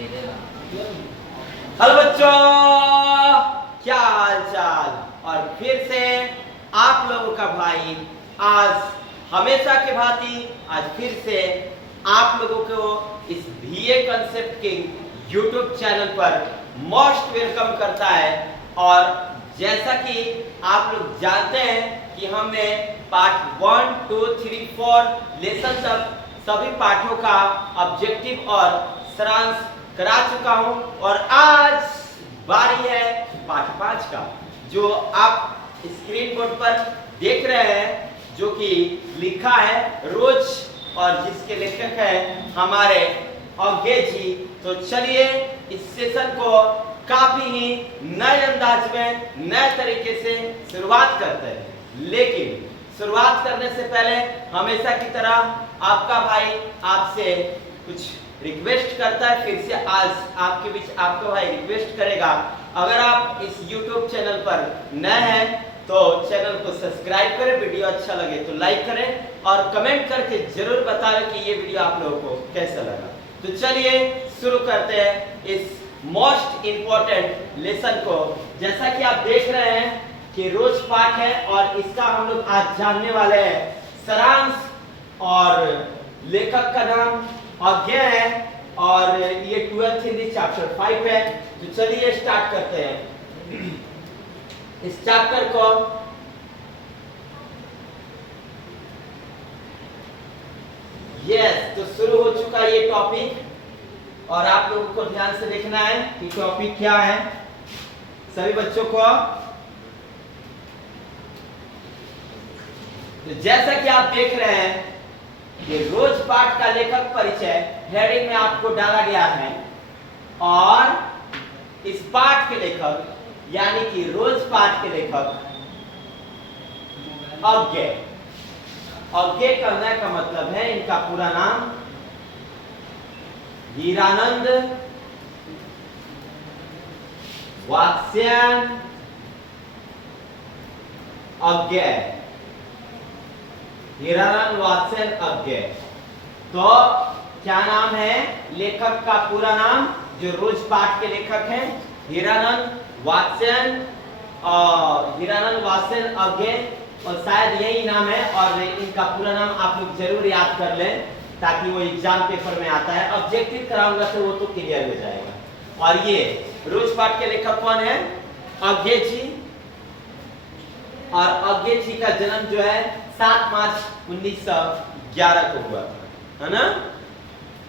Hello बच्चों, क्या हाल चाल। और फिर से आप लोगों का भाई आज हमेशा के भांति आज फिर से आप लोगों को इस BA concept king YouTube channel पर मोस्ट वेलकम करता है। और जैसा कि आप लोग जानते हैं कि हमने पार्ट 1, 2, 3, 4 लेसन तक सभी पाठों का ऑब्जेक्टिव और सारांश करा चुका हूं। और आज बारी है पाठ 5 का, जो आप स्क्रीन बोर्ड पर देख रहे हैं, जो कि लिखा है रोज और जिसके लेखक है हमारे अज्ञे जी। तो चलिए इस सेशन को काफी ही नए अंदाज में नए तरीके से शुरुआत करते हैं। लेकिन शुरुआत करने से पहले हमेशा की तरह आपका भाई आपसे कुछ रिक्वेस्ट करता है। फिर से आज आपके बीच आपका भाई रिक्वेस्ट करेगा, अगर आप इस YouTube चैनल पर नए हैं तो चैनल को सब्सक्राइब करें, वीडियो अच्छा लगे तो लाइक करें और कमेंट करके जरूर बताएं कि ये वीडियो आप लोगों को कैसा लगा। तो चलिए शुरू करते हैं इस मोस्ट इंपॉर्टेंट लेसन को। जैसा कि आप देख रहे हैं कि रोज पाठ है और इसका हम लोग आज जानने वाले हैं सारांश। और लेखक का नाम अज्ञे है और ये 12th हिंदी चैप्टर 5 है। तो चलिए स्टार्ट करते हैं इस चैप्टर को। यस, तो शुरू हो चुका ये टॉपिक और आप लोगों को ध्यान से देखना है कि टॉपिक क्या है। सभी बच्चों को तो जैसा कि आप देख रहे हैं कि रोज पाठ का लेखक परिचय हेडिंग में आपको डाला गया है। और इस पाठ के लेखक यानी कि रोज पाठ के लेखक अज्ञे। अज्ञे कहने का मतलब है इनका पूरा नाम हीरानंद वात्स्यन अज्ञे। हीरानंद वात्स्यन अज्ञे। तो क्या नाम है लेखक का पूरा नाम, जो रोज पाठ के लेखक हैं हीरानंद वात्स्यन अज्ञे। और शायद यही नाम है और इनका पूरा नाम आप लोग जरूर याद कर लें ताकि वो एग्जाम पेपर में आता है। ऑब्जेक्टिव कराऊंगा तो वो तो क्लियर हो जाएगा। और ये रोज पाठ के लेखक कौन है? अज्ञे जी। और अज्ञे जी का जन्म जो है 7 मार्च 1911 को हुआ था, है ना।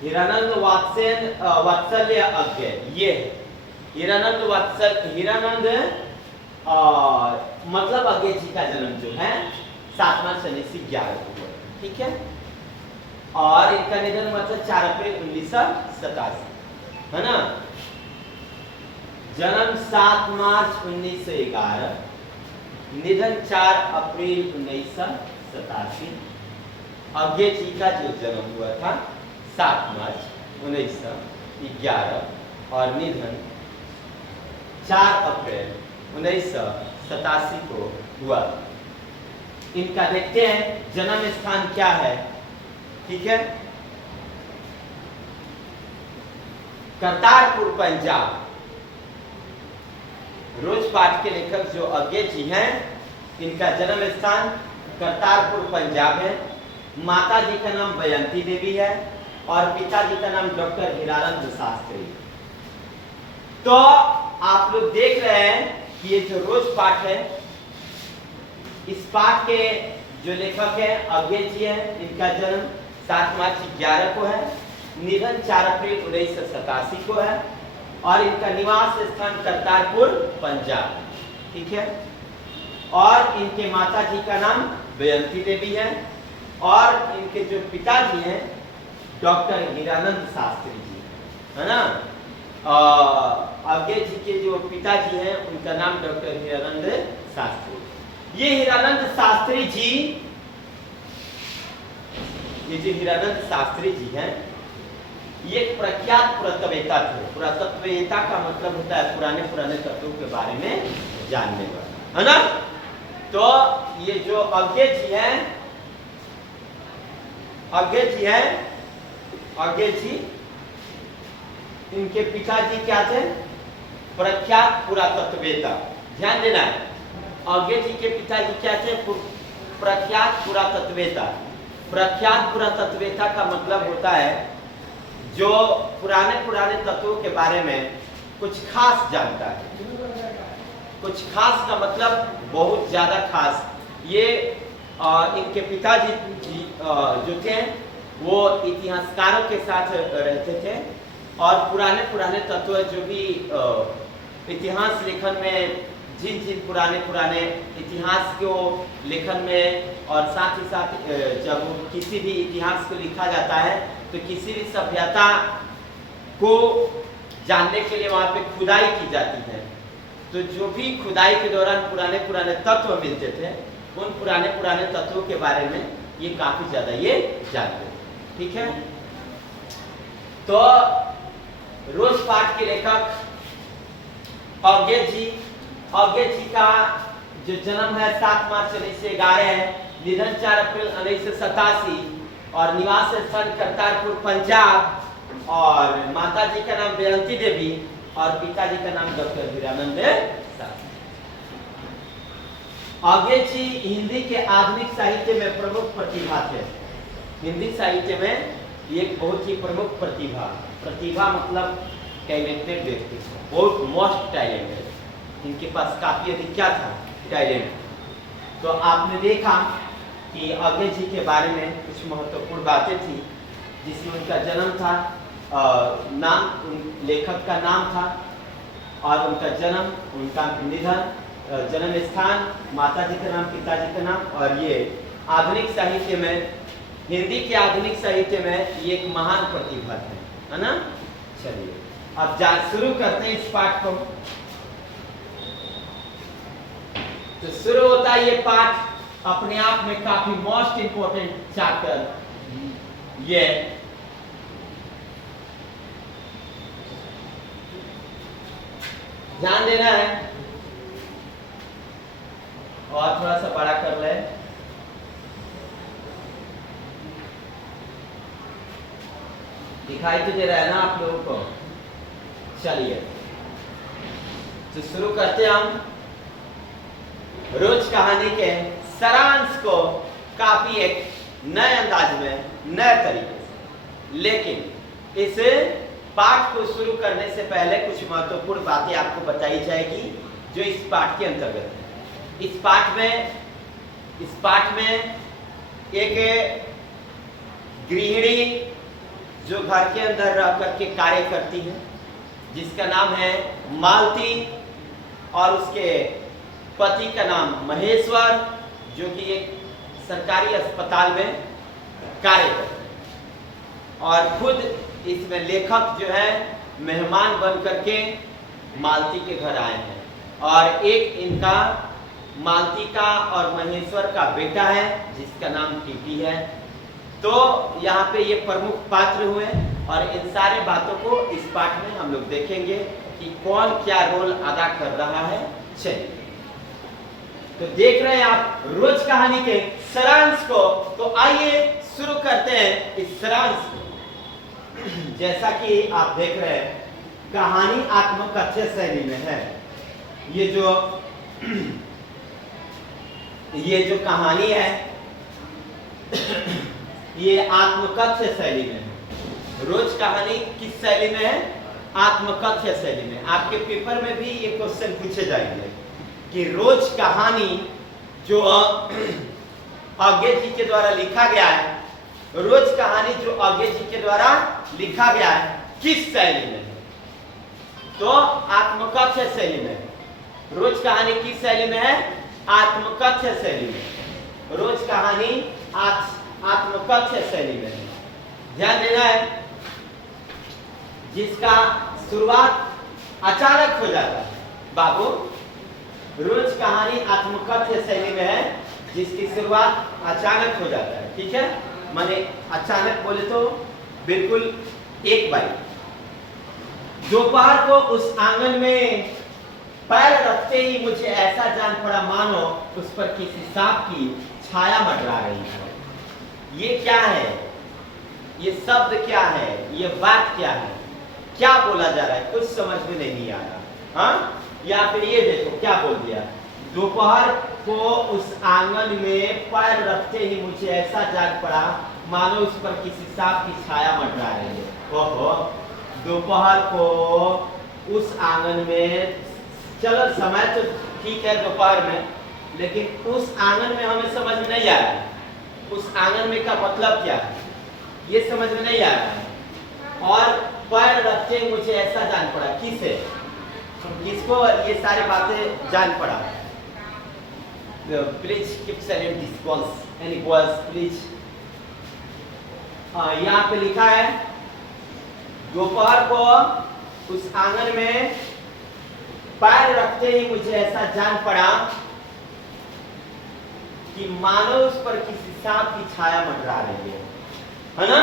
हीरानंद वात्सल्य अज्ञे, ये हीरानंद मतलब अज्ञे जी का जन्म जो है 7 मार्च 1911 को हुआ, ठीक है। और इनका निधन मतलब 4 अप्रैल 1987, है ना। जन्म 7 मार्च 1911, निधन 4 अप्रैल 1987। अज्ञे जी का जो जन्म हुआ था 7 मार्च 1911 और निधन 4 अप्रैल 1987 को हुआ। इनका देखते हैं जन्म स्थान क्या है, ठीक है। करतारपुर पंजाब। रोज पाठ के लेखक जो अज्ञे जी हैं, इनका जन्म स्थान करतारपुर पंजाब है। माता जी का नाम बयंती देवी है और पिताजी का नाम डॉक्टर हीरानंद शास्त्री। तो आप लोग देख रहे हैं कि ये जो रोज पाठ है, इस पाठ के जो लेखक हैं अज्ञे जी हैं। इनका जन्म 7 मार्च 11 को है, निधन 4 अप्रैल 1987 को है और इनका निवास स्थान करतारपुर पंजाब, ठीक है। और इनके माता जी का नाम बयंती देवी है और इनके जो पिताजी हैं डॉक्टर हीरानंद शास्त्री जी, है ना। अज्ञे जी के जो पिताजी हैं उनका नाम डॉक्टर हीरानंद शास्त्री। ये हीरानंद शास्त्री जी, ये जो हीरानंद शास्त्री जी हैं, ये एक प्रख्यात पुरातत्ववेत्ता थे। पुरातत्ववेत्ता का मतलब होता है पुराने तत्वों के बारे में जानने वाला, है ना। तो ये जो अज्ञे जी हैं, अज्ञे जी इनके पिताजी क्या थे? प्रख्यात पुरातत्ववेता। ध्यान देना है, आगे जी के पिताजी क्या थे? प्रख्यात पुरातत्ववेता। प्रख्यात पुरातत्ववेता का मतलब होता है जो पुराने तत्वों के बारे में कुछ खास जानता है। कुछ खास का मतलब बहुत ज्यादा खास। ये इनके पिताजी जो थे वो इतिहासकारों के साथ रहते थे और पुराने तत्व जो भी इतिहास लेखन में जिन पुराने इतिहास को लेखन में और साथ ही साथ जब किसी भी इतिहास को लिखा जाता है तो किसी भी सभ्यता को जानने के लिए वहाँ पे खुदाई की जाती है। तो जो भी खुदाई के दौरान पुराने तत्व मिलते थे उन पुराने तत्वों के बारे में ये काफी ज्यादा ये जानते थे। ठीक है, तो रोज पाठ के लेखक अवगेत जी का जो जन्म है 7 मार्च 1911 है, निधन 4 अप्रैल 1987 और निवास स्थान करतारपुर पंजाब और माता जी का नाम बेअंती देवी और पिताजी का नाम डॉक्टर हीरानंद शास्त्री। अवगेत जी हिंदी के आधुनिक साहित्य में प्रमुख प्रतिभा थे। हिंदी साहित्य में एक बहुत ही प्रमुख प्रतिभा मतलब टैलेंटेड व्यक्ति, बहुत मोस्ट टैलेंटेड। इनके पास काफी अधिक क्या था? टैलेंट। तो आपने देखा कि अवगेत जी के बारे में कुछ महत्वपूर्ण बातें थी, जिसमें उनका जन्म था, नाम लेखक का नाम था और उनका जन्म, उनका निधन, जन्म स्थान, माता जी का नाम, पिताजी का नाम। और ये आधुनिक साहित्य में, हिंदी के आधुनिक साहित्य में ये एक महान प्रतिभा है ना। चलिए अब शुरू करते हैं इस पाठ को। तो शुरू होता है ये पाठ अपने आप में काफी मोस्ट इंपोर्टेंट चैप्टर ये ध्यान देना है और थोड़ा सा बड़ा कर ले। दिखाई तो दे रहा है ना आप लोगों को? चलिए तो शुरू करते हैं हम रोज कहानी के सारांश को काफी एक नए अंदाज में, नए तरीके से। लेकिन इस पाठ को शुरू करने से पहले कुछ महत्वपूर्ण बातें आपको बताई जाएगी जो इस पाठ के अंतर्गत है। इस पाठ में एक गृहिणी जो घर के अंदर रह करके कार्य करती है, जिसका नाम है मालती, और उसके पति का नाम महेश्वर, जो कि एक सरकारी अस्पताल में कार्य करते हैं। और खुद इसमें लेखक जो है मेहमान बन करके मालती के घर आए हैं। और एक इनका मालती का और महेश्वर का बेटा है जिसका नाम टीटी है। तो यहाँ पे ये प्रमुख पात्र हुए और इन सारे बातों को इस पाठ में हम लोग देखेंगे कि कौन क्या रोल अदा कर रहा है। चलिए तो देख रहे हैं आप रोज कहानी के सारांश को। तो आइए शुरू करते हैं इस सारांश को। जैसा कि आप देख रहे हैं कहानी आत्मकथ्य शैली में है। ये जो कहानी है ये आत्मकथ्य शैली में है। रोज कहानी किस शैली में है? आत्मकथ्य शैली में। आपके पेपर में भी ये क्वेश्चन पूछे जाएंगे कि रोज कहानी जो अवगेत जी के द्वारा लिखा गया है, रोज कहानी जो अवगेत जी के द्वारा लिखा गया है किस शैली में है? तो आत्मकथ्य शैली में। रोज कहानी किस शैली में है? आत्मकथ्य शैली में। रोज कहानी आत्मकथ्य शैली में है। ध्यान देना है, जिसका शुरुआत अचानक हो जाता है। बाबू, रोज कहानी आत्मकथ्य शैली में है जिसकी शुरुआत अचानक हो जाता है। ठीक है, माने अचानक बोले तो बिल्कुल एक बार दोपहर को उस आंगन में पैर रखते ही मुझे ऐसा जान पड़ा मानो उस पर किसी सांप की छाया मंडरा रही है। ये क्या है? ये शब्द क्या है? ये बात क्या है? क्या बोला जा रहा है, कुछ समझ में नहीं आ रहा। हाँ, या फिर ये देखो क्या बोल दिया, दोपहर को उस आंगन में पैर रखते ही मुझे ऐसा जान पड़ा मानो उस पर किसी सांप की छाया मंडरा रही है। ओहो, दोपहर को उस आंगन में, चलो समय तो ठीक है दोपहर में, लेकिन उस आंगन में हमें समझ में नहीं आ रहा है, उस आंगन में का मतलब क्या है ये समझ में नहीं आ रहा है। और पैर रखते ही मुझे ऐसा जान पड़ा, किसे, किसको ये सारी बातें जान पड़ा। Please keep silent this balls, any balls please. यहाँ पे लिखा है दोपहर को उस आंगन में पैर रखते ही मुझे ऐसा जान पड़ा कि मानो उस पर किसी सांप की छाया मंडरा रही है ना।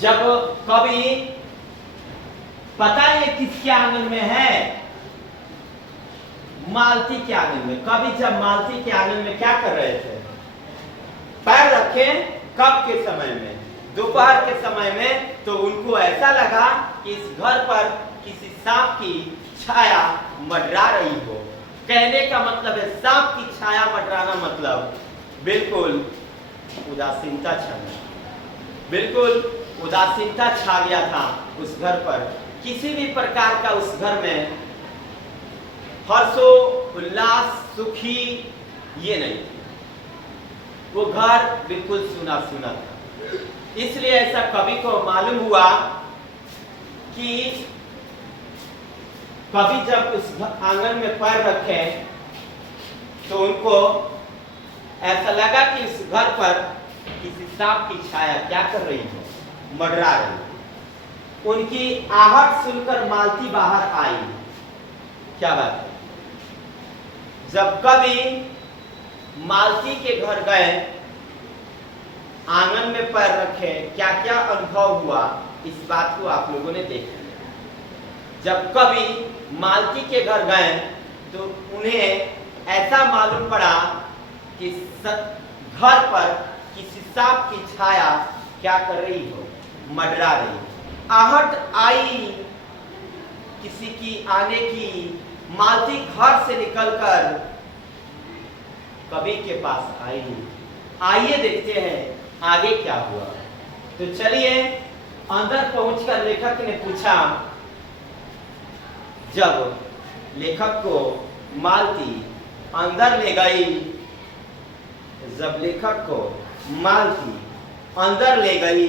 जब कभी पता है किसके आंगन में है, मालती के आंगन में। कभी जब मालती के आंगन में क्या कर रहे थे, पैर रखे, कब के समय में, दोपहर के समय में, तो उनको ऐसा लगा कि इस घर पर किसी सांप की छाया मंडरा रही हो। कहने का मतलब है सांप की छाया मंडराना मतलब बिल्कुल उदासीनता छा गया, बिल्कुल उदासीनता छा गया था उस घर पर। किसी भी प्रकार का उस घर में हर्षो उल्लास सुखी ये नहीं, वो घर बिल्कुल सुना सुना था। इसलिए ऐसा कवि को मालूम हुआ कि कभी जब उस आंगन में पैर रखे तो उनको ऐसा लगा कि इस घर पर किसी सांप की छाया क्या कर रही है, मंडरा रही। उनकी आहट सुनकर मालती बाहर आई। क्या बात है, जब कभी मालती के घर गए, आंगन में पैर रखे, क्या क्या अनुभव हुआ इस बात को आप लोगों ने देखा। जब कभी मालती के घर गए तो उन्हें ऐसा मालूम पड़ा कि घर पर किसी सांप की छाया क्या कर रही हो, मंडरा रही। आहट आई किसी की आने की। मालती घर से निकलकर कवि के पास आई। आइए देखते हैं आगे क्या हुआ। तो चलिए अंदर पहुंचकर लेखक ने पूछा। जब लेखक को मालती अंदर ले गई, जब लेखक को मालती अंदर ले गई,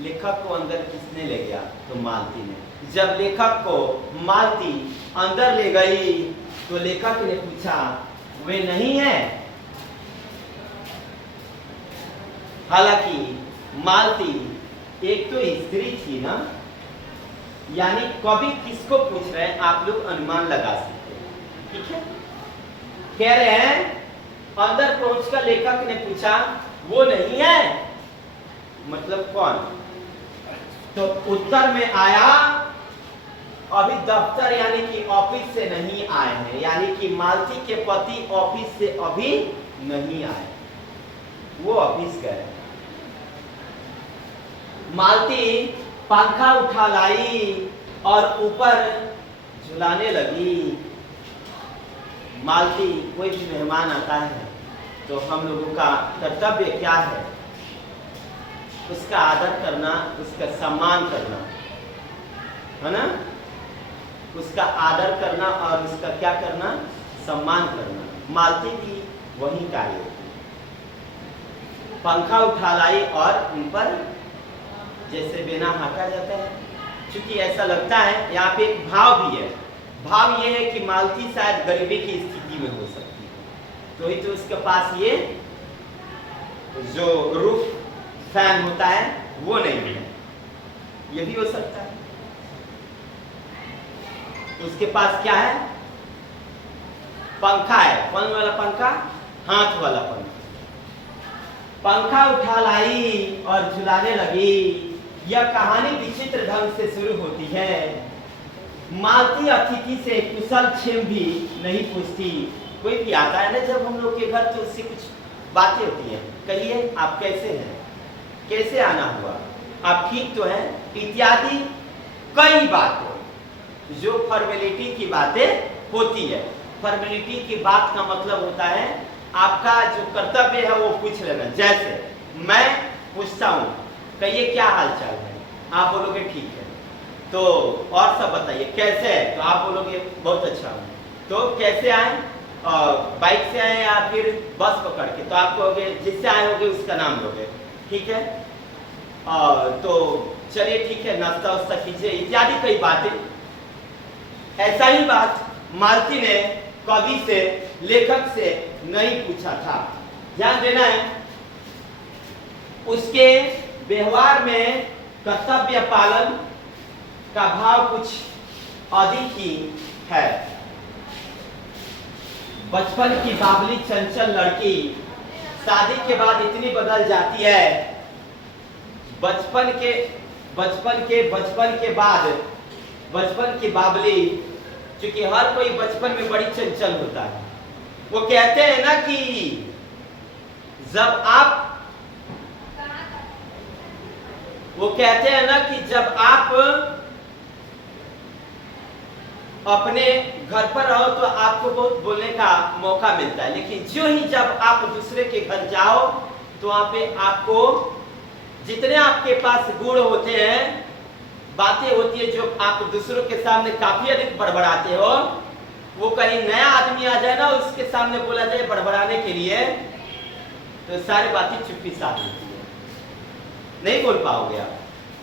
लेखक को अंदर किसने ले गया, तो मालती ने। जब लेखक को मालती अंदर ले गई तो लेखक ने पूछा वे नहीं है। हालांकि मालती एक तो स्त्री थी ना, यानी कवि किसको पूछ रहे हैं आप लोग अनुमान लगा सकते हैं। ठीक है, कह रहे हैं अंदर पहुंचकर लेखक ने पूछा वो नहीं है, मतलब कौन। तो उत्तर में आया अभी दफ्तर यानी कि ऑफिस से नहीं आए हैं, यानी कि मालती के पति ऑफिस से अभी नहीं आए, वो ऑफिस गए। मालती पंखा उठा लाई और ऊपर झुलाने लगी। मालती, कोई भी मेहमान आता है तो हम लोगों का कर्तव्य क्या है, उसका आदर करना, उसका सम्मान करना, है ना, उसका आदर करना और उसका क्या करना, सम्मान करना। मालती की वही कार्य थी। पंखा उठा लाई और उन पर जैसे बिना हटा जाता है, क्योंकि ऐसा लगता है यहाँ पे एक भाव भी है। भाव ये है कि मालती शायद गरीबी की स्थिति में हो सकती है, तो ही तो उसके पास ये जो रूफ फैन होता है वो नहीं है, ये भी हो सकता है। उसके पास क्या है, पंखा है। कौन वाला पंखा, हाथ वाला पंखा। पंखा उठा लाई और झुलाने लगी। यह कहानी विचित्र ढंग से शुरू होती है। मालती अतिथि से कुशल क्षेम भी नहीं पूछती। कोई भी आता है ना जब हम लोग के घर, तो उससे कुछ बातें होती हैं, कहिए आप कैसे हैं, कैसे आना हुआ, आप ठीक तो हैं, इत्यादि कई बातें जो फॉर्मेलिटी की बातें होती है। फॉर्मेलिटी की बात का मतलब होता है आपका जो कर्तव्य है वो पूछ लेना। जैसे मैं पूछता हूँ कहिए क्या हाल चाल है, आप बोलोगे ठीक है, तो और सब बताइए कैसे है, तो आप बोलोगे बहुत अच्छा हूँ। तो कैसे आए, बाइक से आए या फिर बस पकड़ के, तो आप कहोगे जिससे आए होगे उसका नाम लोगे, ठीक है। तो चलिए ठीक है, नाश्ता वास्ता कीजिए, इत्यादि कई बातें। ऐसा ही बात मालती ने कवि से, लेखक से नहीं पूछा था। ध्यान देना है, उसके व्यवहार में कर्तव्य पालन का भाव कुछ अधिक ही है। बचपन की बाबली चंचल लड़की शादी के बाद इतनी बदल जाती है। बचपन की बाबली, क्योंकि हर कोई बचपन में बड़ी चंचल होता है। वो कहते हैं ना कि जब आप अपने घर पर रहो तो आपको बहुत बोलने का मौका मिलता है, लेकिन जो ही जब आप दूसरे के घर जाओ तो वहां पे आपको जितने आपके पास गुण होते हैं, बातें होती है जो आप दूसरों के सामने काफी अधिक बड़बड़ाते हो, वो कहीं नया आदमी आ जाए ना उसके सामने बोला जाए बड़बड़ाने के लिए, तो सारी बातें चुप्पी साध होती है, नहीं बोल पाओगे आप।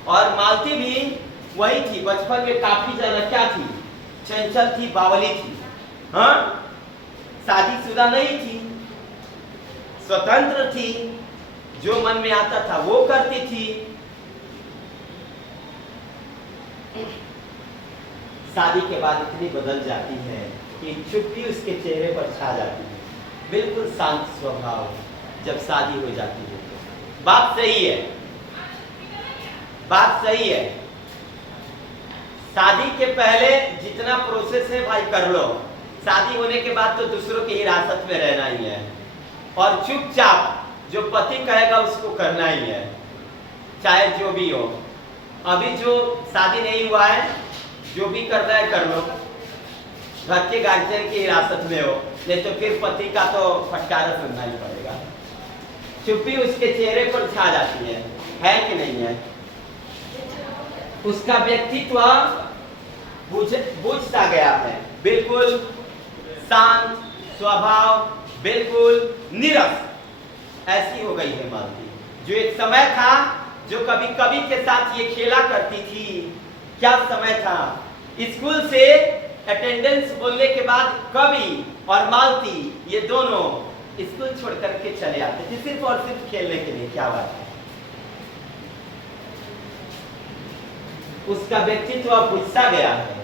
और मालती भी वही थी, बचपन में काफी ज्यादा क्या थी, चंचल थी, बावली थी। हाँ, शादीशुदा नहीं थी, स्वतंत्र थी, जो मन में आता था वो करती थी। शादी के बाद इतनी बदल जाती है कि चुप्पी उसके चेहरे पर छा जाती है, बिल्कुल शांत स्वभाव जब शादी हो जाती है। बात सही है, बात सही है। शादी के पहले जितना प्रोसेस है भाई कर लो, शादी होने के बाद तो दूसरों की हिरासत में रहना ही है, और चुपचाप जो पति कहेगा उसको करना ही है, चाहे जो भी हो। अभी जो शादी नहीं हुआ है, जो भी करना है कर लो, घर के गार्जियन की हिरासत में हो, नहीं तो फिर पति का तो फटकारा सुनना ही पड़ेगा। चुप्पी उसके चेहरे पर छा जाती है कि नहीं है? उसका व्यक्तित्व बुझता गया है, बिल्कुल शांत स्वभाव, बिल्कुल नीरस ऐसी हो गई है मालती। जो एक समय था जो कभी कभी के साथ ये खेला करती थी, क्या समय था, स्कूल से अटेंडेंस बोलने के बाद कवि और मालती ये दोनों स्कूल छोड़ करके चले आते थे सिर्फ और सिर्फ खेलने के लिए। क्या बात है, उसका व्यक्तित्व बुझता गया है।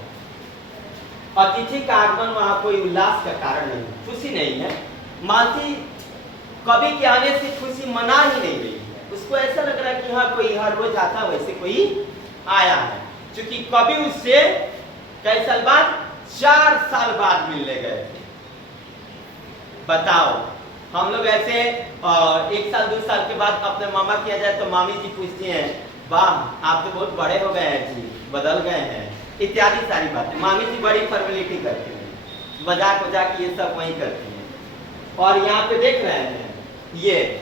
अतिथि का आगमन वहां कोई उल्लास का कारण नहीं, खुशी नहीं है। मालती कवि के आने से खुशी मना ही नहीं रही है, उसको ऐसा लग रहा है कि हाँ कोई हर रोज आता वैसे कोई आया है, क्योंकि कवि उससे कई साल बाद, 4 साल बाद मिलने गए थे। बताओ, हम लोग ऐसे 1 साल 2 साल के बाद अपने मामा किया जाए तो मामी जी पूछती हैं, वाह आप तो बहुत बड़े हो गए हैं जी, बदल गए हैं, इत्यादि सारी बातें। मामी जी बड़ी फॉर्मेलिटी करती हैं, मजाक वजाक ये सब वही करती हैं। और यहाँ पे देख रहे हैं ये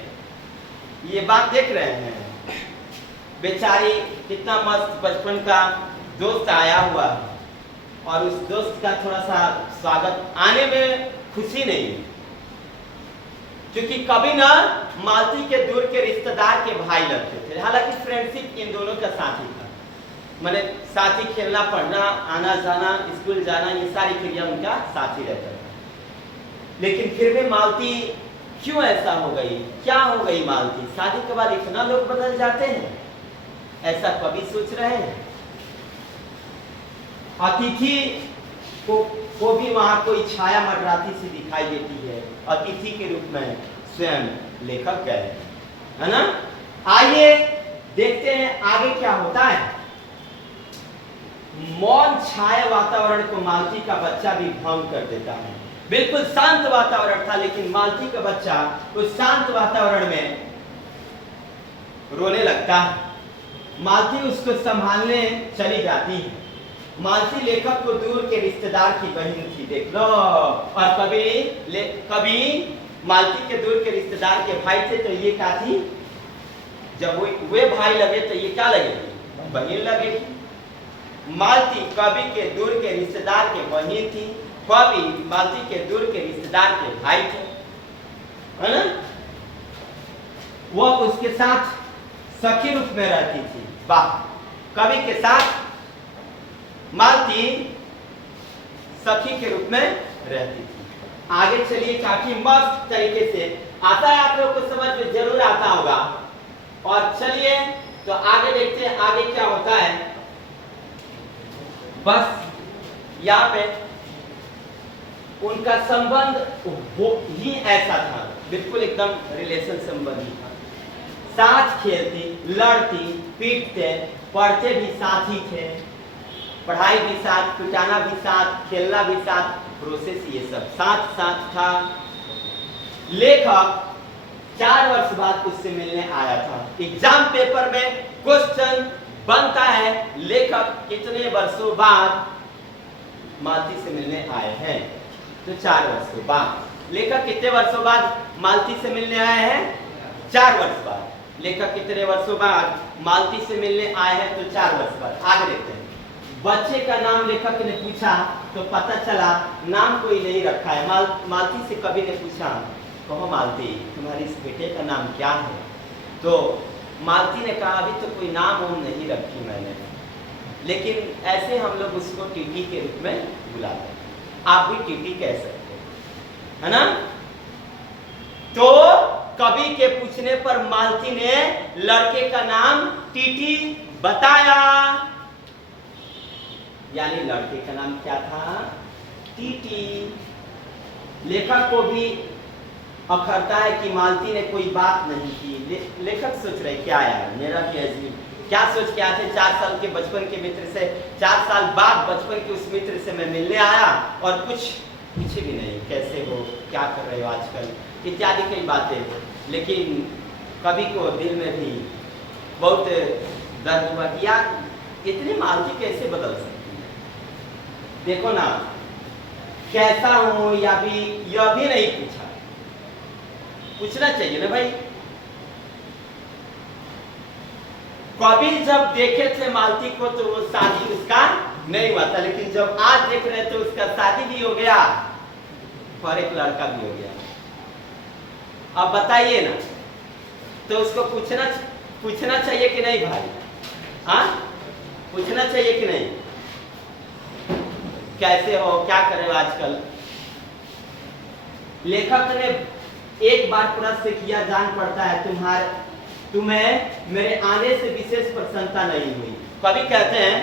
बात देख रहे हैं, बेचारी कितना मस्त बचपन का दोस्त आया हुआ है, और उस दोस्त का थोड़ा सा स्वागत आने में खुशी नहीं, क्योंकि कभी ना मालती के दूर के रिश्तेदार के भाई लगते थे। हालांकि फ्रेंडशिप इन दोनों का साथ ही था, मैंने साथ ही खेलना पढ़ना आना जाना स्कूल जाना ये सारी क्रिया उनका साथ ही रहता था। लेकिन फिर भी मालती क्यों ऐसा हो गई, क्या हो गई मालती, शादी के बाद इतना लोग बदल जाते हैं, ऐसा कभी सोच रहे हैं? अतिथि को भी वहां कोई छाया मंडराती सी दिखाई देती है, अतिथि के रूप में स्वयं लेखक गए, है ना। आइए देखते हैं आगे क्या होता है। मौन छाया वातावरण को मालती का बच्चा भी भंग कर देता है। बिल्कुल शांत वातावरण था, लेकिन मालती का बच्चा उस शांत वातावरण में रोने लगता है। मालती उसको संभालने चली जाती है। मालती लेखक को दूर के रिश्तेदार की बहन थी, देख लो। और कभी मालती के दूर के रिश्तेदार के भाई थे, तो ये क्या थी? जब वे भाई लगे तो ये क्या लगेगी? बहन लगेगी। मालती कवि के दूर के रिश्तेदार के बहन थी, कवि मालती के दूर के रिश्तेदार के भाई थे, है ना। वह उसके साथ सखी रूप में रहती थी। वाह, कवि के साथ मालती सखी के रूप में रहती थी। आगे चलिए, काफी मस्त तरीके से आता है, आप लोग को समझ में जरूर आता होगा। और चलिए तो आगे देखते हैं आगे क्या होता है। बस यहाँ पे उनका संबंध वो ही ऐसा था, बिल्कुल एकदम रिलेशन संबंध ही था। साथ खेलती, लड़ती, पीटते, पढ़ते भी साथ ही थे, पढ़ाई भी साथ, पिटाना भी साथ, खेलना भी साथ, प्रोसेस ये सब साथ साथ था। लेखक 4 वर्ष बाद उससे मिलने आया था। एग्जाम पेपर में क्वेश्चन बनता है, लेखक कितने वर्षों बाद मालती से मिलने आए हैं? तो 4 वर्षों बाद। लेखक कितने वर्षों बाद मालती से मिलने आए हैं? 4 वर्ष बाद। लेखक कितने वर्षों बाद मालती से मिलने आए हैं? तो 4 वर्ष बाद। आगे देखते हैं। बच्चे का नाम लेखक ने पूछा तो पता चला नाम कोई नहीं रखा है। मालती से कवि ने पूछा, कहो मालती, तुम्हारे इस बेटे का नाम क्या है? तो मालती ने कहा, अभी तो कोई नाम वाम नहीं रखी मैंने, लेकिन ऐसे हम लोग उसको टीटी के रूप में बुलाते हैं, आप भी टीटी कह सकते हैं, है ना। तो कवि के पूछने पर मालती ने लड़के का नाम टीटी बताया, यानी लड़के का नाम क्या था? टीटी। लेखक को भी अखरता है कि मालती ने कोई बात नहीं की। लेखक सोच रहे क्या यार, मेरा भी अजीब, क्या सोच के आए थे 4 साल के बचपन के मित्र से, 4 साल बाद बचपन के उस मित्र से मैं मिलने आया और कुछ पूछे भी नहीं, कैसे हो, क्या कर रहे हो आजकल, इत्यादि कई बातें। लेकिन कवि को दिल में भी बहुत दर्द हुआ कि यार इतनी मालती कैसे बदल सकती है। देखो ना, कैसा हूं या भी यह भी नहीं पूछा, पूछना चाहिए ना भाई। कवि जब देखे थे मालती को तो वो शादी उसका नहीं हुआ था, लेकिन जब आज देख रहे थे उसका शादी भी हो गया और एक लड़का भी हो गया। अब बताइए ना, तो उसको पूछना चाहिए कि नहीं भाई? हाँ, पूछना चाहिए कि नहीं, कैसे हो, क्या कर रहे हो आजकल। लेखक ने एक बार प्रश्न किया, जान पड़ता है तुम्हें मेरे आने से विशेष प्रसन्नता नहीं हुई। कवि कहते हैं,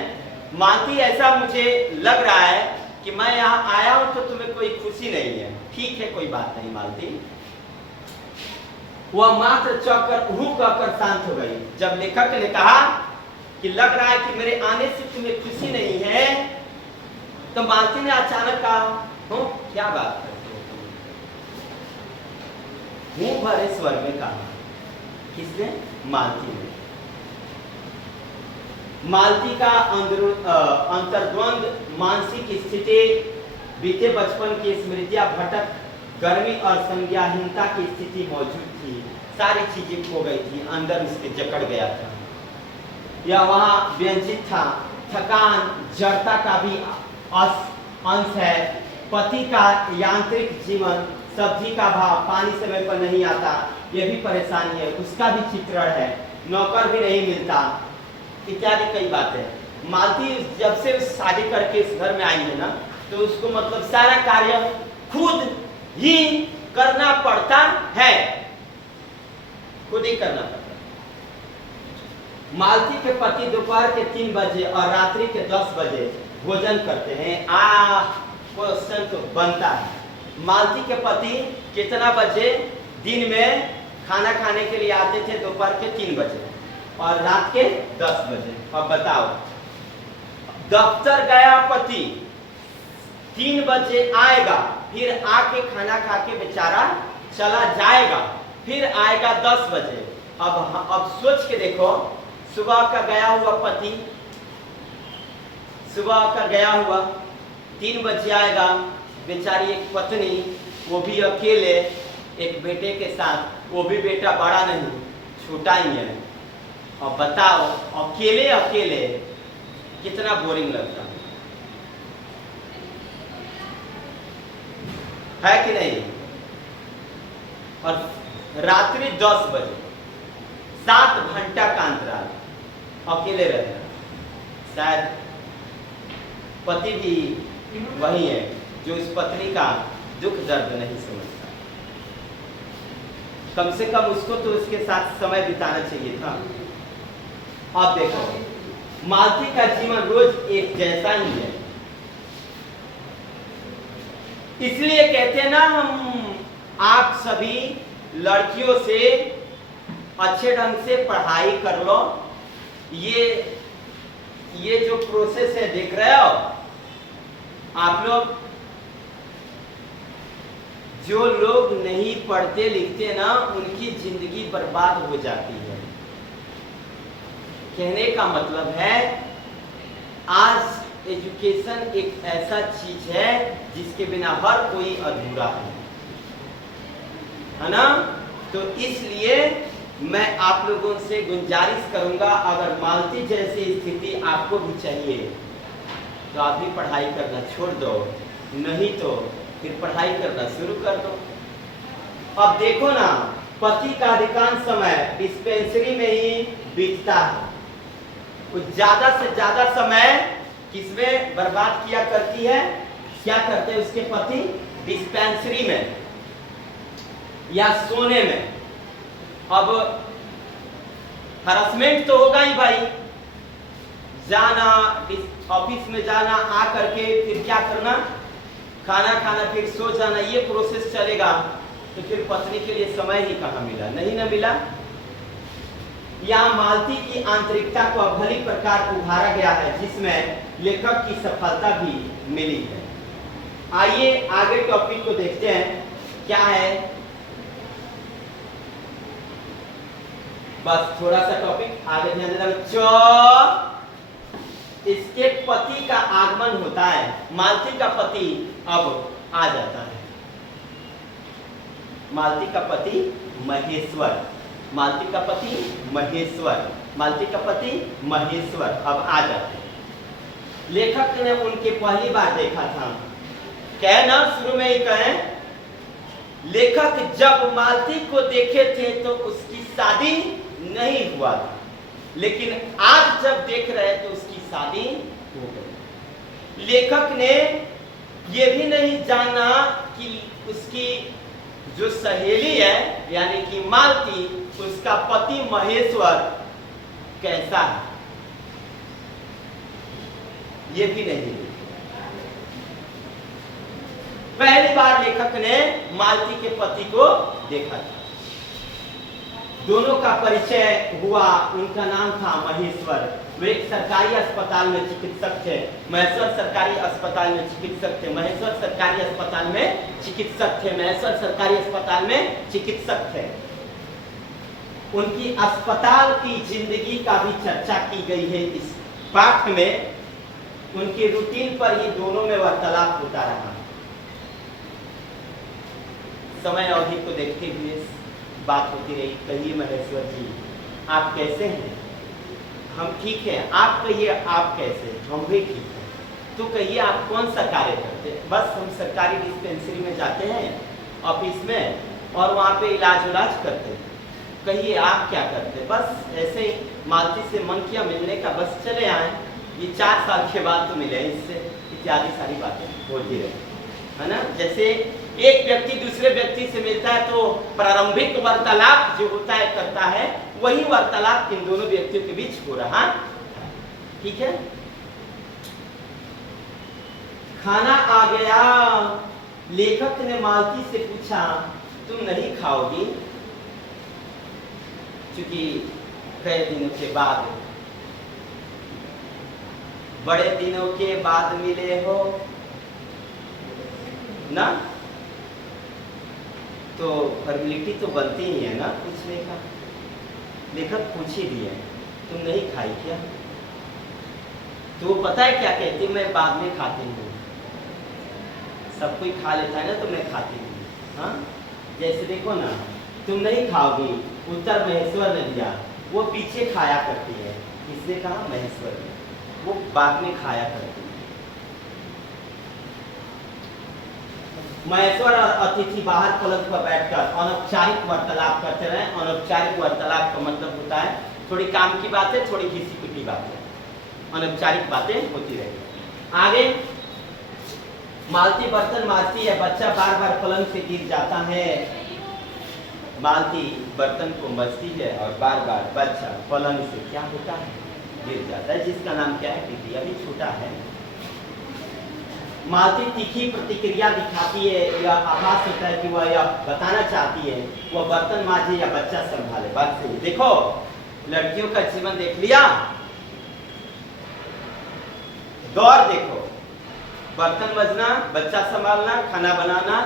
मालती ऐसा मुझे लग रहा है कि मैं यहाँ आया हूं तो तुम्हें कोई खुशी नहीं है। ठीक है, कोई बात नहीं मालती। वह मात्र चौंक कर शांत हो गई। जब लेखक ने कहा कि लग रहा है कि मेरे आने से तुम्हें खुशी नहीं है, तो मालती ने अचानक कहा, हो क्या बात करते हो तुम? मुंह भरे स्वर में कहा। किसने? मालती ने। मालती का अंतर्द्वंद मानसिक स्थिति, बीते बचपन की स्मृतियां, भटक गर्मी और संज्ञाहीनता की स्थिति मौजूद थी। सारी चीजें खो गई थी, अंदर उसके जकड़ गया था। यह वहां व्यंजित था। थकान, जड़ता का भी अंश है। पति का यांत्रिक जीवन, सब्जी का भाव, पानी समय पर नहीं आता, यह भी परेशानी है। उसका भी चित्रण है, नौकर भी नहीं मिलता, इत्यादि कई बातें। मालती जब से शादी करके इस घर में आई है ना, तो उसको मतलब सारा कार्य खुद ही करना पड़ता है, खुद ही करना पड़ता है। मालती के पति दोपहर के 3 बजे और रात्रि के 10 बजे भोजन करते हैं। क्वेश्चन तो बनता है, मालती के पति कितना बजे दिन में खाना खाने के लिए आते थे? दोपहर के 3 बजे और रात के 10 बजे। अब बताओ, दफ्तर गया पति, 3 बजे आएगा, फिर आके खाना खा के बेचारा चला जाएगा, फिर आएगा 10 बजे। अब सोच के देखो, सुबह का गया हुआ पति, सुबह का गया हुआ 3 बजे आएगा, बेचारी एक पत्नी, वो भी अकेले एक बेटे के साथ, वो भी बेटा बड़ा नहीं छोटा ही है। और बताओ अकेले अकेले कितना बोरिंग लगता है कि नहीं। और रात्रि 10 बजे 7 घंटा का अंतराल अकेले रहना, शायद पति भी वही है जो इस पत्नी का दुख दर्द नहीं समझता। कम से कम उसको तो उसके साथ समय बिताना चाहिए था। अब देखो मालती का जीवन रोज एक जैसा ही है। इसलिए कहते हैं ना हम, आप सभी लड़कियों से अच्छे ढंग से पढ़ाई कर लो। ये जो प्रोसेस है देख रहे हो आप लोग, जो लोग नहीं पढ़ते लिखते ना उनकी जिंदगी बर्बाद हो जाती है। कहने का मतलब है आज एजुकेशन एक ऐसा चीज है जिसके बिना हर कोई अधूरा है ना। तो इसलिए मैं आप लोगों से गुजारिश करूंगा, अगर मालती जैसी स्थिति आपको भी चाहिए तो आप भी पढ़ाई करना छोड़ दो, नहीं तो फिर पढ़ाई करना शुरू कर दो। अब देखो ना, पति का अधिकांश समय डिस्पेंसरी में ही बीतता है। कुछ ज्यादा से ज्यादा समय किसमें बर्बाद किया करती है, क्या करते हैं उसके पति, डिस्पेंसरी में या सोने में। अब हरासमेंट तो होगा ही भाई, जाना ऑफिस में जाना, आ करके फिर क्या करना, खाना खाना, फिर सो जाना, ये प्रोसेस चलेगा। तो फिर पत्नी के लिए समय ही कहाँ मिला, नहीं ना मिला। यहाँ मालती की आंतरिकता को भली प्रकार उभारा गया है जिसमें लेखक की सफलता भी मिली है। आइए आगे टॉपिक को देखते हैं क्या है। बस थोड़ा सा टॉपिक आगे ध्यान देना बच्चों। इसके पति का आगमन होता है, मालती का पति अब आ जाता है। मालती का पति महेश्वर, मालती का पति महेश्वर, मालती का पति महेश्वर अब आ जाते हैं। लेखक ने उनके पहली बार देखा था, कहे ना शुरू में ही कहे, लेखक जब मालती को देखे थे तो उसकी शादी नहीं हुआ था, लेकिन आज जब देख रहे तो उसकी शादी हो गई। लेखक ने यह भी नहीं जाना कि उसकी जो सहेली है यानी कि मालती, उसका पति महेश्वर कैसा है, ये भी नहीं। पहली बार लेखक ने मालती के पति को देखा था, दोनों का परिचय हुआ। उनका नाम था महेश्वर, वे एक सरकारी अस्पताल में चिकित्सक थे। महेश्वर सरकारी अस्पताल में चिकित्सक थे, महेश्वर सरकारी अस्पताल में चिकित्सक थे, महेश्वर सरकारी अस्पताल में चिकित्सक थे। उनकी अस्पताल की जिंदगी का भी चर्चा की गई है इस पाठ में। उनकी रूटीन पर ही दोनों में वार्तालाप होता रहा। समय अवधि को देखते हुए बात होती रही। कहिए महेश्वर जी आप कैसे हैं? हम ठीक हैं। आप कहिए आप कैसे? हम भी ठीक हैं। तो कहिए आप कौन सा कार्य करते हैं? बस हम सरकारी डिस्पेंसरी में जाते हैं ऑफिस में और वहाँ पे इलाज उलाज करते हैं। कहिए आप क्या करते हैं? बस ऐसे ही मालती से मन किया मिलने का, बस चले आए, ये 4 साल के बाद तो मिले इससे, इत्यादि सारी बातें होती रही, है ना। जैसे एक व्यक्ति दूसरे व्यक्ति से मिलता है तो प्रारंभिक वार्तालाप जो होता है करता है, वही वार्तालाप इन दोनों व्यक्तियों के बीच हो रहा। ठीक है। खाना आ गया। लेखक ने मालती से पूछा तुम नहीं खाओगी? क्योंकि कई दिनों के बाद, बड़े दिनों के बाद मिले हो ना, तो फॉर्मेलिटी तो बनती ही है ना पूछने का। लेखक पूछ ही दिए तुम नहीं खाई क्या? तो वो पता है क्या कहती, मैं बाद में खाती हूँ। सब कोई खा लेता है ना, तो मैं खाती हूँ। हाँ, जैसे देखो ना, तुम नहीं खाओगी, उत्तर महेश्वर ने दिया, वो पीछे खाया करती है। किसने कहा? महेश्वर ने। वो बाद में खाया करती है। महेश्वर और अतिथि बाहर पलंग पर बैठकर अनौपचारिक वार्तालाप करते रहे। अनौपचारिक वार्तालाप का मतलब होता है थोड़ी काम की बातें, थोड़ी घिसी पिटी बातें, अनौपचारिक बातें होती रहेगी। आगे, मालती बर्तन मारती है, बच्चा बार बार पलंग से गिर जाता है। मालती बर्तन को मजती है और बार बार बच्चा पलंग से क्या होता है? गिर जाता है, जिसका नाम क्या है? टिटी। अभी छोटा है। मालती तीखी प्रतिक्रिया दिखाती है, यह आभास होता है कि वह यह बताना चाहती है वह बर्तन मांजे या बच्चा संभाले। बात सही। देखो, लड़कियों का जीवन देख लिया, दौर देखो, बर्तन मजना, बच्चा संभालना, खाना बनाना,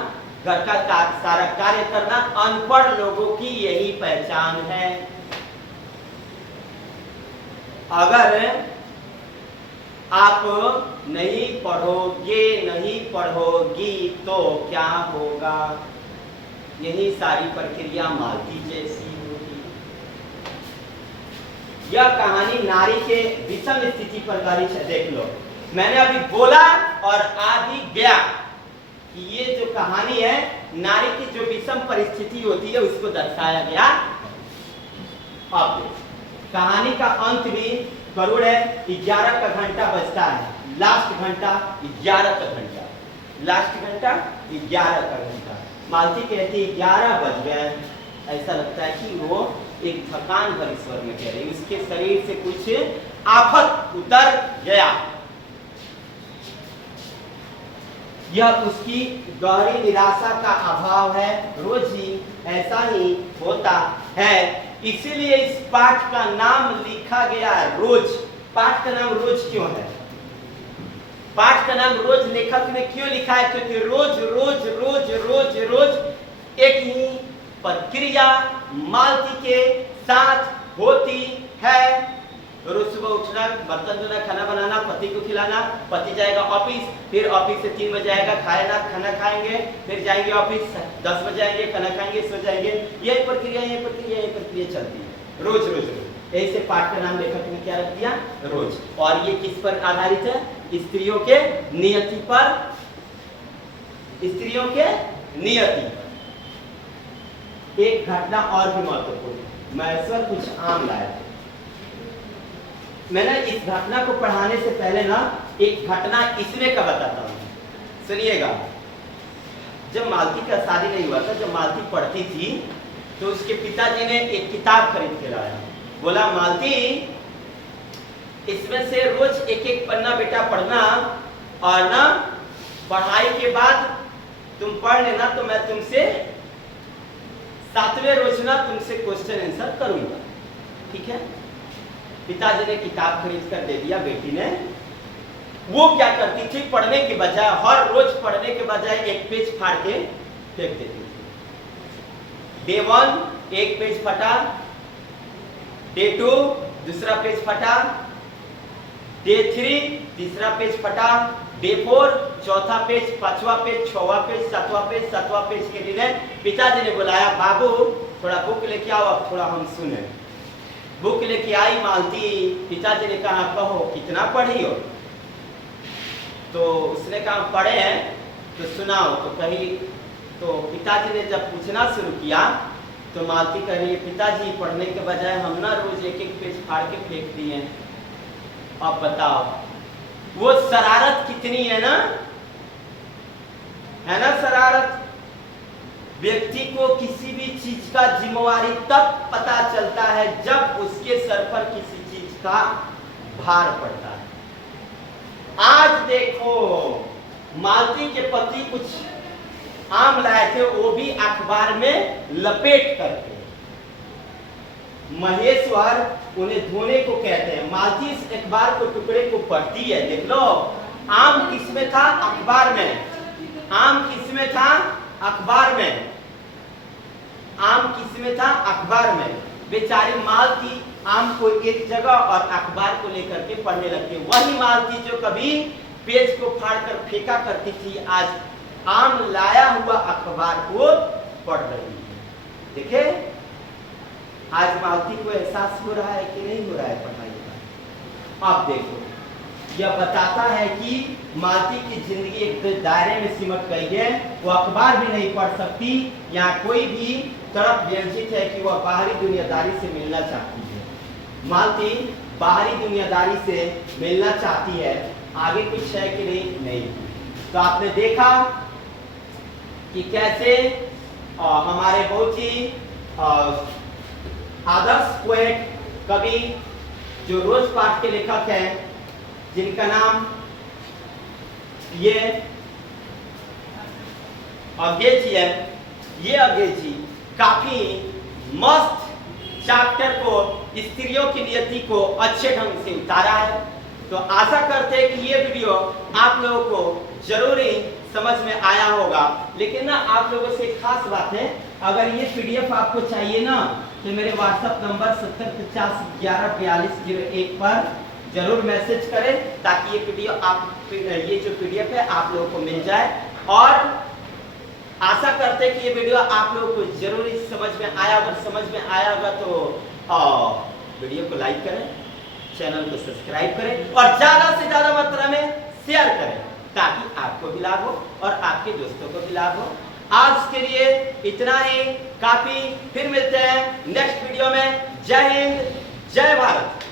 घर का सारा कार्य करना, अनपढ़ लोगों की यही पहचान है। अगर आप नहीं पढ़ोगे, नहीं पढ़ोगी तो क्या होगा? यही सारी प्रक्रिया मालती जैसी होगी। यह कहानी नारी के विषम स्थिति पर आधारित है। देख लो, मैंने अभी बोला और आ भी गया कि ये जो कहानी है, नारी की जो विषम परिस्थिति होती है उसको दर्शाया गया। अब कहानी का अंत भी करुण है। 11 का घंटा बजता है, लास्ट घंटा 11 का घंटा, लास्ट घंटा 11 का घंटा। मालती कहती है 11 बज गए। ऐसा लगता है कि वो एक थकान भरी स्वर में कह रही, उसके शरीर से कुछ आफत उतर गया। यह उसकी गहरी निराशा का अभाव है। रोज ही ऐसा ही होता है, इसीलिए इस पाठ का नाम लिखा गया रोज। पाठ का नाम रोज क्यों है? पाठ का नाम रोज लेखक ने क्यों लिखा है? क्योंकि रोज रोज रोज रोज रोज एक ही प्रक्रिया मालती के साथ होती है। रोज सुबह उठना, बर्तन धोना, खाना बनाना, पति को खिलाना, पति जाएगा ऑफिस, फिर ऑफिस से 3 बजे आएगा, खाएगा, खाना खाएंगे, फिर जाएंगे ऑफिस, 10 बजे आएंगे, खाना खाएंगे, सो जाएंगे। यही प्रक्रिया चलती है रोज रोज रोज। ऐसे पाठ का नाम लेखक ने क्या रख दिया? रोज। और ये किस पर आधारित है? स्त्रियों के नियति पर, स्त्रियों के नियति पर। एक घटना और भी महत्वपूर्ण, महेश्वर कुछ आम लाए थे। मैंने इस घटना को पढ़ाने से पहले ना एक घटना इसमें का बताता हूँ, सुनिएगा। जब मालती का शादी नहीं हुआ था, जब मालती पढ़ती थी, तो उसके पिताजी ने एक किताब खरीद के लाया। बोला, मालती इसमें से रोज एक एक पन्ना बेटा पढ़ना, और ना पढ़ाई के बाद तुम पढ़ लेना, तो मैं तुमसे 7वें रोज ना तुमसे क्वेश्चन आंसर करूंगा, ठीक है? पिताजी ने किताब खरीद कर दे दिया बेटी ने। वो क्या करती थी? पढ़ने के बजाय, हर रोज पढ़ने के बजाय एक पेज फाड़ के फेंक देती थी। डे 1 एक पेज फटा, डे 2 दूसरा पेज फटा, डे 3 तीसरा पेज फटा, डे 4 चौथा पेज, 5वां पेज, 6वां पेज, 7वां पेज, 7वां पेज के दिन पिताजी ने बुलाया, बाबू थोड़ा बुक लेके आओ, अब थोड़ा हम सुने। बुक लेके आई मालती। पिताजी ने कहा, कहो कितना पढ़ी हो? तो उसने कहा, पढ़े हैं। तो सुनाओ। तो कही, तो पिताजी ने जब पूछना शुरू किया तो मालती कह रही है, पिताजी पढ़ने के बजाय हम ना रोज एक एक पेज फाड़ के फेंक दिए। अब बताओ वो शरारत कितनी है ना, है ना शरारत। व्यक्ति को किसी भी चीज का जिम्मेवारी तब पता चलता है जब उसके सर पर किसी चीज का भार पड़ता है। आज देखो, मालती के पति कुछ आम लाए थे, वो भी अखबार में लपेट करके। महेश्वर उन्हें धोने को कहते हैं। मालती इस अखबार को टुकड़े को पढ़ती है। देख लो, आम किसमें था? अखबार में। आम किसमें था? अखबार में। आम किसमें था? अखबार में। बेचारी मालती आम को एक जगह और अखबार को लेकर के पढ़ने लगते। वही मालती जो कभी पेज को फाड़कर फेंका करती थी, आज आम लाया हुआ अखबार को पढ़ रही है। देखे, आज मालती को एहसास हो रहा है कि नहीं हो रहा है पढ़ाई का। आप देखो, यह बताता है कि मालती की जिंदगी एक दायरे में सिमट गई है। वो अखबार भी नहीं पढ़ सकती, यहाँ कोई भी तरफ व्यंजित है कि वह बाहरी दुनियादारी से मिलना चाहती है। मालती बाहरी दुनियादारी से मिलना चाहती है, आगे कुछ है कि नहीं। तो आपने देखा कि कैसे हमारे बहुत ही आदर्श पोएट कवि जो रोज पाठ के लेखक हैं, जिनका नाम ये अंग्रेजी है, ये अंग्रेजी काफी मस्त चैप्टर को, स्त्रियों की नियति को अच्छे ढंग से उतारा है। तो आशा करते हैं कि ये वीडियो आप लोगों को जरूर ही समझ में आया होगा। लेकिन ना आप लोगों से खास बात है, अगर ये पीडीएफ आपको चाहिए ना, तो मेरे व्हाट्सएप नंबर 7050114201 पर जरूर मैसेज करें, ताकि ये जो पीडीएफ है आप लोगों को मिल जाए। और आशा करते हैं कि ये वीडियो आप लोगों को जरूर समझ में आया। अगर समझ में आया होगा तो वीडियो को लाइक करें, चैनल को सब्सक्राइब करें और ज्यादा से ज्यादा मात्रा में शेयर करें, ताकि आपको भी लाभ हो और आपके दोस्तों को भी लाभ हो। आज के लिए इतना ही काफी, फिर मिलते हैं नेक्स्ट वीडियो में। जय हिंद, जय भारत।